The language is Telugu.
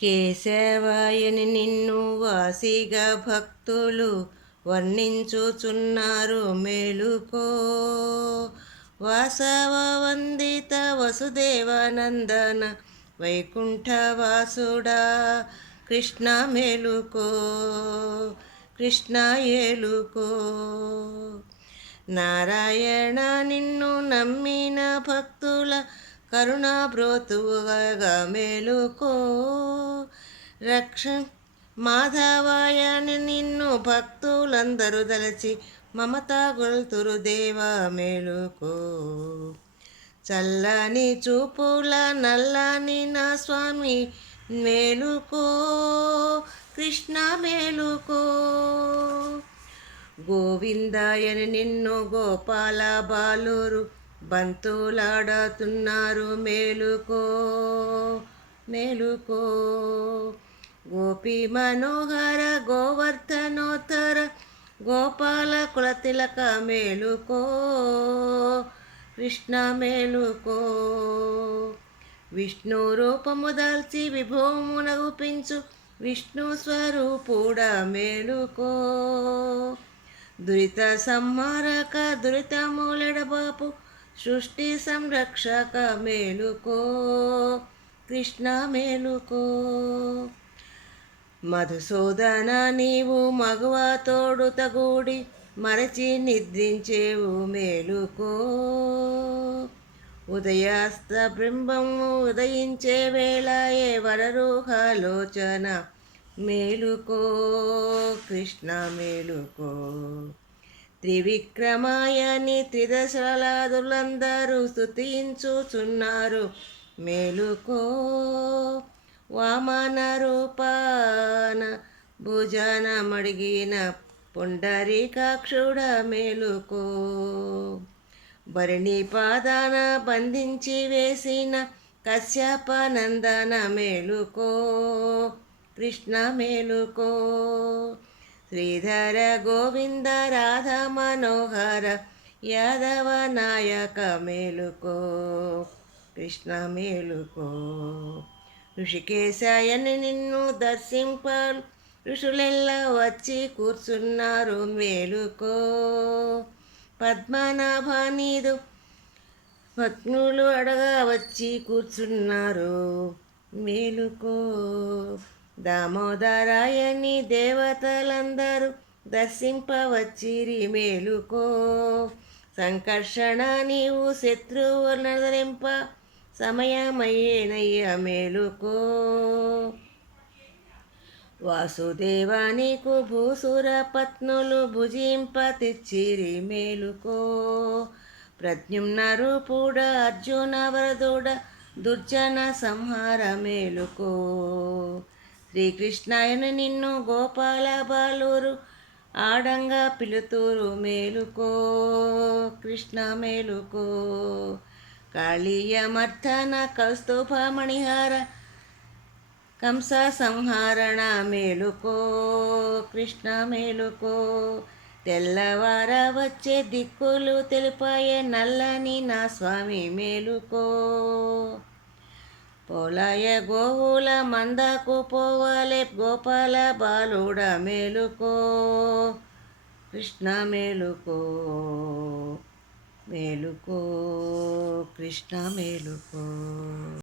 కేశవాయని నిన్ను వాసిగా భక్తులు వర్ణించుచున్నారు మేలుకో. వాసవ వందిత వసుదేవానందన వైకుంఠవాసుడా కృష్ణ మేలుకో, కృష్ణ ఏలుకో. నారాయణ నిన్ను నమ్మిన భక్తుల కరుణా బ్రోతువుగా మేలుకో. రక్ష మాధవాయని నిన్ను భక్తులందరూ దలచి మమతా గొల్తురు దేవా మేలుకో. చల్లని చూపుల నల్లని నా స్వామి మేలుకో, కృష్ణ మేలుకో. గోవిందాయని నిన్ను గోపాల బాలురు బంతులాడుతున్నారు మేలుకో, మేలుకో. గోపీ మనోహర గోవర్ధనోత్తర గోపాల కులతిలక మేలుకో, కృష్ణ మేలుకో. విష్ణు రూపము దాల్చి విభోమున గుపించు విష్ణు స్వరూపుడా మేలుకో. దురిత సంహారక దురితములెడబాపు సృష్టి సంరక్షక మేలుకో, కృష్ణ మేలుకో. మధుసూదన నీవు మగువ తోడుతగూడి మరచి నిద్రించేవు మేలుకో. ఉదయాస్త బింబము ఉదయించే వేళ ఏ వరరూహాలోచన మేలుకో, కృష్ణ మేలుకో. త్రివిక్రమాయని త్రిదశలాదులందరూ స్తుతించుచున్నారు మేలుకో. వామన రూపాన భుజన మడిగిన పుండరీకాక్షుడ మేలుకో. భరణి పాదాన బంధించి వేసిన కశ్యపనందన మేలుకో, కృష్ణ మేలుకో. శ్రీధర గోవింద రాధ మనోహర యాదవ నాయక మేలుకో, కృష్ణ మేలుకో. ఋషికేశాయని నిన్ను దర్శింప ఋషులెల్లా వచ్చి కూర్చున్నారు మేలుకో. పద్మనాభ నీదు పత్నులు అడగా వచ్చి కూర్చున్నారు మేలుకో. దామోదరాయని దేవతలందరూ దర్శింపవచ్చిరి మేలుకో. సంకర్షణ నీవు శత్రువులనరింప సమయమయ్యేనయ్య మేలుకో. వాసుదేవ నీకు భూసుర పత్నులు భుజింప తెచ్చిరి మేలుకో. ప్రద్యుమ్న రూపుడ అర్జున వరదుడ దుర్జన సంహార మేలుకో. శ్రీకృష్ణాయను నిన్ను గోపాల బాలురు ఆడంగా పిలుతురు మేలుకో, కృష్ణ మేలుకో. కాళీయమర్ధన కౌస్తుభ మణిహార కంస సంహరణ మేలుకో, కృష్ణ మేలుకో. తెల్లవార వచ్చే దిక్కులు తెలిపాయే నల్లని నా స్వామి మేలుకో. పోలాయ గోవుల మందకు పోవాలే గోపాల బాలుడ మేలుకో, కృష్ణ మేలుకో, మేలుకో, కృష్ణ మేలుకో.